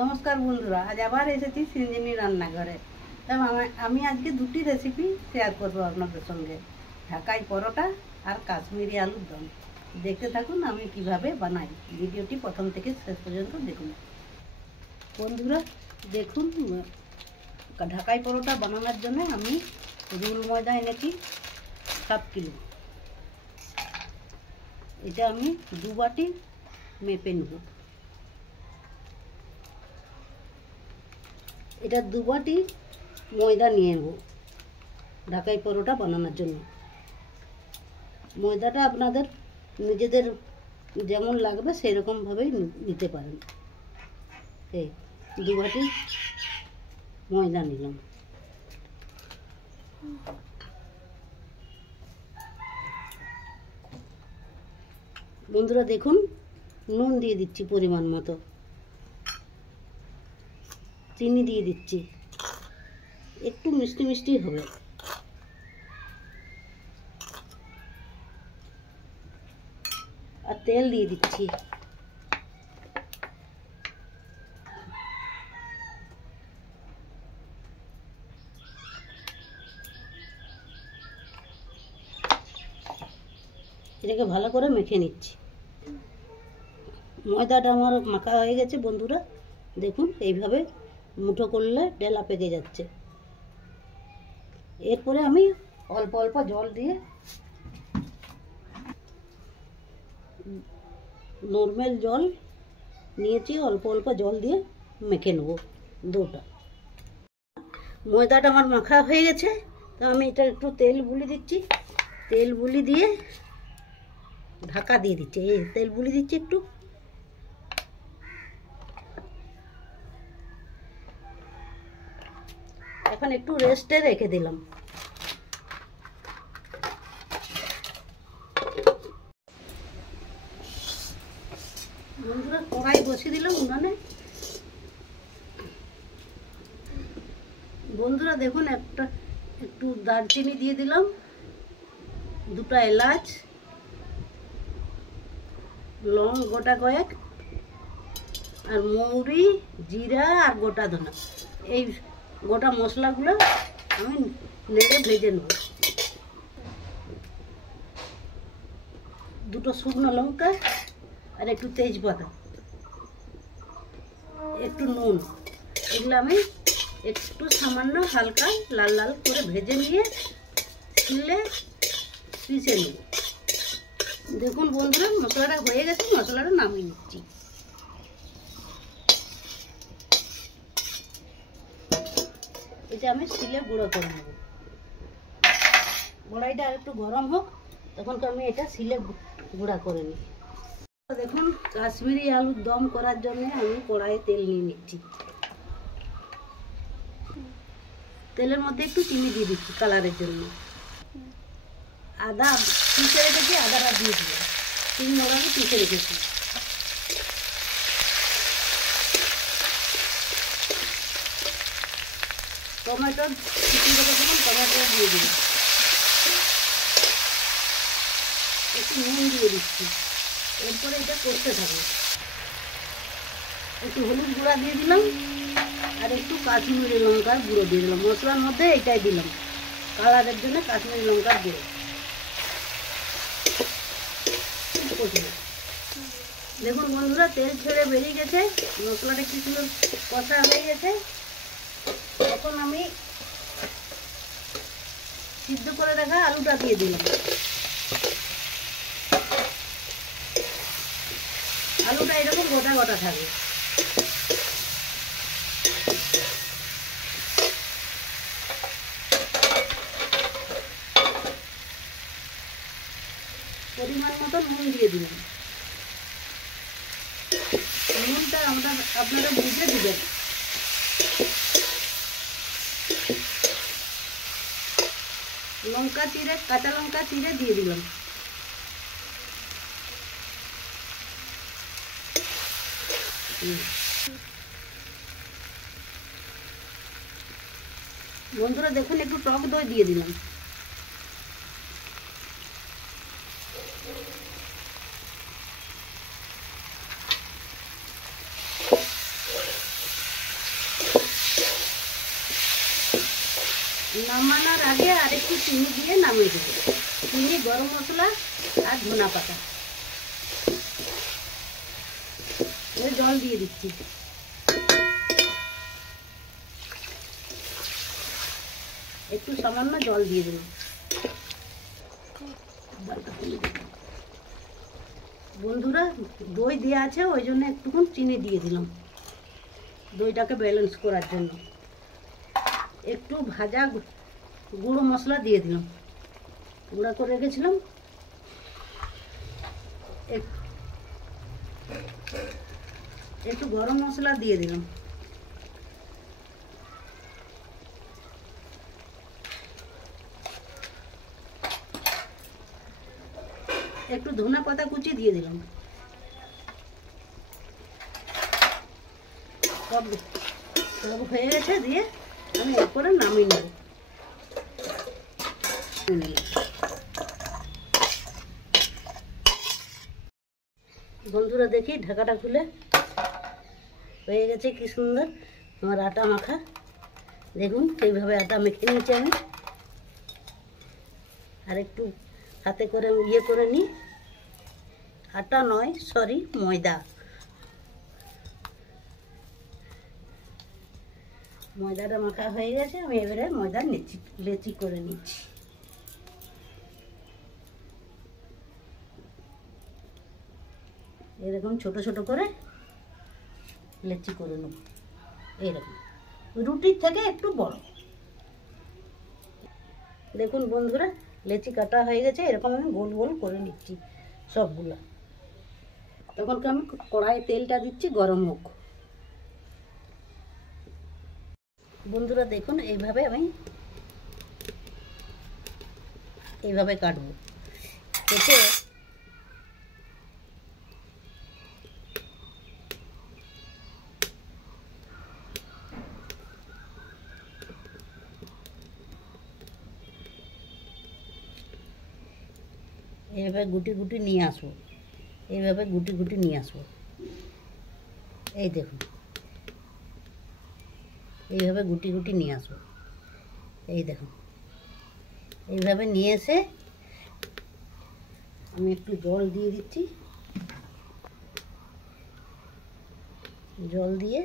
নমস্কার বন্ধুরা, আজ আবার এসেছি সৃঞ্জিনী রান্নাঘরে। আমি আজকে দুটি রেসিপি শেয়ার করব আপনাদের সঙ্গে, ঢাকাই পরোটা আর কাশ্মীরি আলুর দম। দেখতে থাকুন আমি কিভাবে বানাই। ভিডিওটি প্রথম থেকে শেষ পর্যন্ত দেখুন। বন্ধুরা দেখুন, ঢাকাই পরোটা বানানোর জন্য আমি রুল ময়দা এনেছি 7 কিলো। এটা আমি 2 বাটি মেপে নেব। এটা 2 বাটি ময়দা নিয়ে নেব ঢাকাই পরোটা বানানোর জন্য। ময়দাটা আপনাদের নিজেদের যেমন লাগবে সেই রকমভাবেই নিতে পারেন। এই 2 বাটি ময়দা নিলাম। বন্ধুরা দেখুন, নুন দিয়ে দিচ্ছি পরিমাণ মতো, চিনি দিয়ে দিচ্ছি, একটু মিষ্টি মিষ্টি হবে। আর তেল দিয়ে দিচ্ছি। এটাকে ভালো করে মেখে নিচ্ছি। ময়দাটা আমার মাখা হয়ে গেছে বন্ধুরা, দেখুন এইভাবে মুঠো করলে ডেলা পেকে যাচ্ছে। এরপরে আমি অল্প অল্প জল দিয়ে, নর্মাল জল নিয়েছি, অল্প অল্প জল দিয়ে মেখে নেব ডোটা। ময়দাটা আমার মাখা হয়ে গেছে, তো আমি এটা একটু তেল বুলি দিচ্ছি। তেল বুলি দিয়ে ঢাকা দিয়ে দিচ্ছি। এই তেল বুলি দিচ্ছি একটু। এখন একটু রেস্টে রেখে দিলাম। বন্ধুরা কড়াই বসিয়ে দিলাম উনানে। বন্ধুরা দেখুন, একটু দারচিনি দিয়ে দিলাম, 2টা এলাচ, লং গোটা কয়েক, আর মৌরি, জিরা আর গোটা ধনা। এই গোটা মশলাগুলো আমি নেড়ে ভেজে নেব। 2টো শুকনো লঙ্কা আর একটু তেজপাতা, একটু নুন, এগুলো আমি একটু সামান্য হালকা লাল লাল করে ভেজে নিয়ে শিলে পিষে নেব। দেখুন বন্ধুরা, মশলাটা হয়ে গেছে, মশলাটা নামিয়ে নিচ্ছি। এটা আমি শিলে গুঁড়ো করে নেব। কড়াইটা আর একটু গরম হোক, তখন আমি এটা শিলে গুঁড়া করে নিই। দেখুন, কাশ্মীরি আলুর দম করার জন্য আমি কড়াইয়ে তেল নিয়ে নিচ্ছি। তেলের মধ্যে একটু চিনি দিয়ে দিচ্ছি কালারের জন্য। আদা পিষে রেখেছি, আদাটা দিয়ে দিলাম। 3 মলাকে পিষে রেখেছি। টমেটো কুচিয়ে রেখেছিলাম, টমেটো দিয়ে দিলাম। একটু নুন দিয়ে দিচ্ছি। এরপরে এটা করতে থাকবো। একটু হলুদ গুঁড়া দিয়ে দিলাম, আর একটু কাশ্মীরি লঙ্কার গুঁড়ো দিয়ে দিলাম। মশলার মধ্যে এটাই দিলাম কালারের জন্য, কাশ্মীরি লঙ্কার গুঁড়ো। দেখুন বন্ধুরা, তেল ছেড়ে বেরিয়ে গেছে, মশলাটা কি সুন্দর কষা হয়ে গেছে। তখন আমি সিদ্ধ করে রাখা আলুটা দিয়ে দিলাম। আলুটা এরকম গোটা গোটা থাকবে। পরিমাণ মতো নুন দিয়ে দিলাম। নুনটা আপনারা বুঝে দিবেন। লঙ্কা চিড়ে, কাঁচা লঙ্কা চিড়ে দিয়ে দিলাম। বন্ধুরা দেখুন, একটু টক দই দিয়ে দিলাম। নামানোর আগে আরেকটু চিনি দিয়ে নামিয়ে দেবো। চিনি, গরম মশলা আর ধনা পাতা। জল দিয়ে দিচ্ছি। একটু সামান্য জল দিয়ে দিলাম। বন্ধুরা, দই দেওয়া আছে, ওই জন্য একটুখানি চিনি দিয়ে দিলাম দইটাকে ব্যালেন্স করার জন্য। একটু ভাজা গুঁড়ো মশলা দিয়ে দিলাম, গুঁড়া করে রেখেছিলাম। একটু গরম মশলা দিয়ে দিলাম। একটু ধনা পাতা কুচি দিয়ে দিলাম। সব সব হয়ে গেছে, দিয়ে আমি এরপরে নামিয়ে নেব। বন্ধুরা দেখি ঢাকাটা খুলে, হয়ে গেছে কি সুন্দর আমার আটা মাখা। দেখুন এইভাবে আটা মেখে নিয়েছি আমি। আর একটু হাতে করে ইয়ে করে নিই, আটা নয় সরি ময়দা। ময়দাটা মাখা হয়ে গেছে, আমি এবারে ময়দা লেচি করে নিচ্ছি। এরকম ছোট ছোট করে লেচি করে নেব, এইরকম রুটির থেকে একটু বড়। দেখুন বন্ধুরা, লেচি কাটা হয়ে গেছে, এরকম আমি গোল গোল করে নিচ্ছি সবগুলো। তখন আমি কড়াইয়ে তেলটা দিচ্ছি, গরম হোক। বন্ধুরা দেখুন, এইভাবে আমি এইভাবে কাটবো। কেটে এইভাবে গুটি গুটি নিয়ে আসবো, এইভাবে গুটি গুটি নিয়ে আসবো। এই দেখুন, এইভাবে গুটি গুটি নিয়ে আসবো। এই দেখুন, এইভাবে নিয়ে এসে আমি একটু জল দিয়ে দিচ্ছি। জল দিয়ে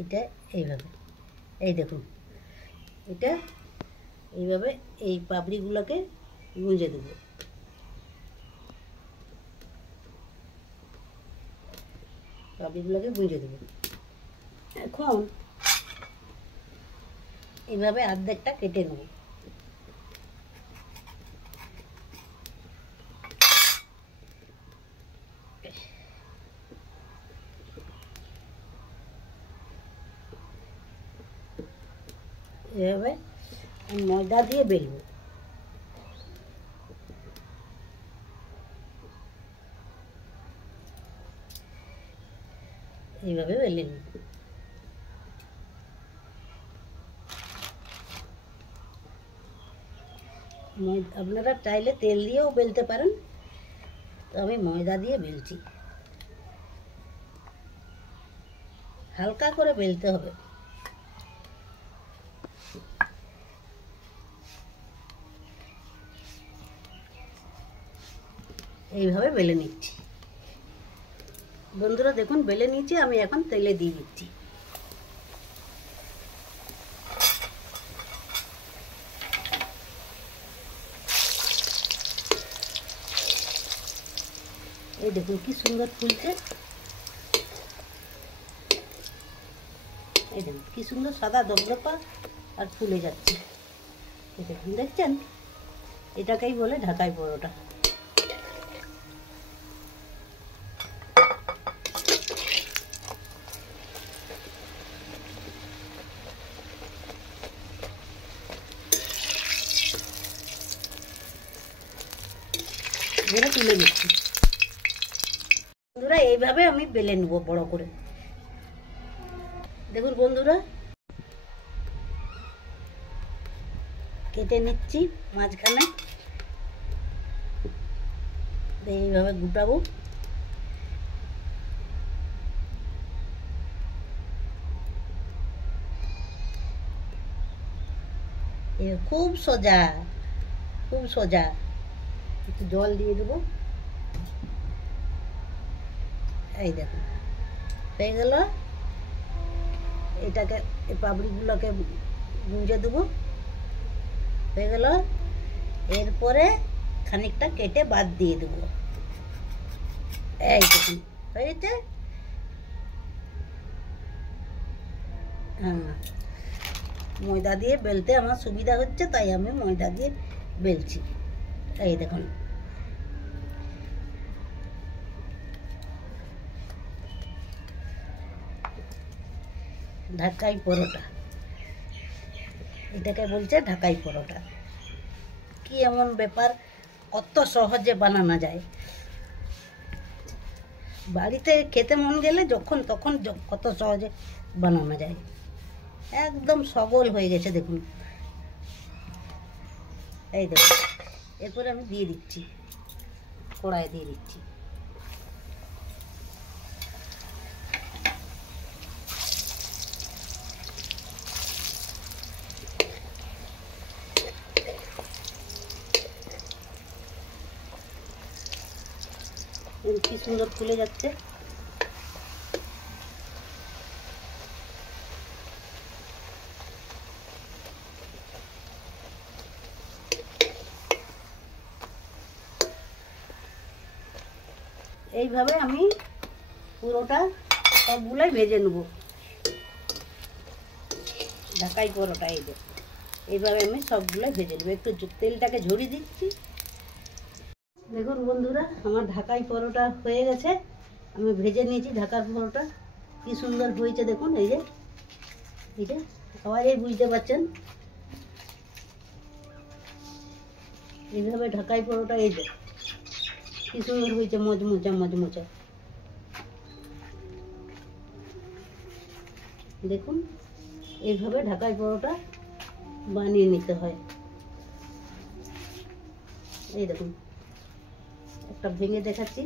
এটা এইভাবে, এই দেখুন, এটা এইভাবে এই পাপড়িগুলোকে গুঁজে দেবো। পাপড়িগুলোকে গুঁজে দেবো। এখন এইভাবে অর্ধেকটা কেটে নেব। এভাবে ময়দা দিয়ে বেলবো। এইভাবে বেলে নিই। আপনারা চাইলে তেল দিয়েও বেলতে পারেন, তো আমি ময়দা দিয়ে বেলছি। হালকা করে বেলতে হবে। এইভাবে বেলে নিচ্ছি। বন্ধুরা দেখুন, বেলে নিচ্ছি, আমি এখন তেলে দিয়ে দিচ্ছি। এই দেখুন কি সুন্দর ফুলছে। এই দেখুন কি সুন্দর সাদা দপদপা আর ফুলে যাচ্ছে। এই দেখুন, দেখছেন, এটাকেই বলে ঢাকাই পরোটা। তুলে নিচ্ছি। বন্ধুরা এইভাবে আমি বেলে নেবো বড় করে। দেখুন বন্ধুরা, কেটে নিচ্ছি মাঝখানে, এইভাবে গুটাবো। খুব সোজা, খুব সোজা। একটু জল দিয়ে দেবো। এই দেখুন হয়ে গেল। এটাকে এই পাপড়িগুলোকে গুঁজে দেবো। হয়ে গেল। এরপরে খানিকটা কেটে বাদ দিয়ে দেবো। এই দেখুন হয়েছে। হ্যাঁ, ময়দা দিয়ে বেলতে আমার সুবিধা হচ্ছে, তাই আমি ময়দা দিয়ে বেলছি। এই দেখুন ঢাকাই পরোটা, এটাকে বলছে ঢাকাই পরোটা। কি এমন ব্যাপার, কত সহজে বানানো যায়। বাড়িতে খেতে মন গেলে যখন তখন কত সহজে বানানো যায়। একদম সবল হয়ে গেছে দেখুন। এই দেখুন এরপরে আমি দিয়ে দিচ্ছি, কড়াই দিয়ে দিচ্ছি। কি সুন্দর ফুলে যাচ্ছে। এইভাবে আমি পুরোটা সবগুলোই ভেজে নেব। ঢাকাই পরোটা এই যে এইভাবে আমি সবগুলোই ভেজে নেব। একটু তেলটাকে ঝরিয়ে দিচ্ছি। দেখুন বন্ধুরা, আমার ঢাকাই পরোটা হয়ে গেছে। আমি ভেজে নিয়েছি ঢাকার পরোটা। কি সুন্দর হয়েছে দেখুন। এই যে আওয়াজেই বুঝতে পারছেন। এইভাবে ঢাকাই পরোটা এই যে কি সুন্দর হয়েছে, মজমুচা মজমুচা। দেখুন এইভাবে ঢাকাই পরোটা বানিয়ে নিতে হয়। এই দেখুন একটা ভেঙে দেখাচ্ছি।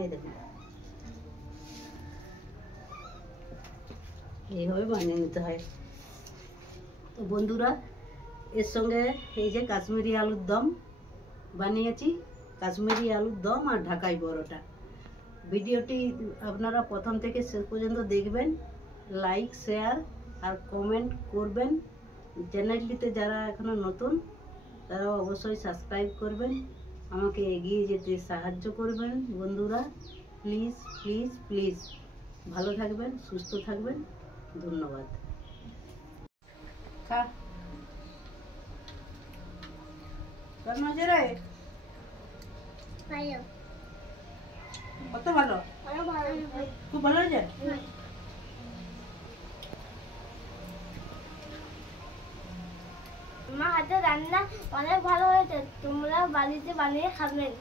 এই দেখুন এইভাবে বানিয়ে নিতে হয়। তো বন্ধুরা, এর সঙ্গে এই যে কাশ্মীরি আলুর দম বানিয়েছি। কাশ্মীরি আলুর দম আর ঢাকাই পরোটা। ভিডিওটি আপনারা প্রথম থেকে শেষ পর্যন্ত দেখবেন, লাইক শেয়ার আর কমেন্ট করবেন। চ্যানেলটিতে যারা এখনো নতুন তারা অবশ্যই সাবস্ক্রাইব করবেন, আমাকে এগিয়ে যেতে সাহায্য করবেন। বন্ধুরা প্লিজ প্লিজ প্লিজ ভালো থাকবেন, সুস্থ থাকবেন। ধন্যবাদ। কেমন হয়েছে রে? কত ভালো, খুব ভালো হয়েছে। মা হাতে রান্না অনেক ভালো হয়েছে, তোমরা বাড়িতে বানিয়ে খাবেন।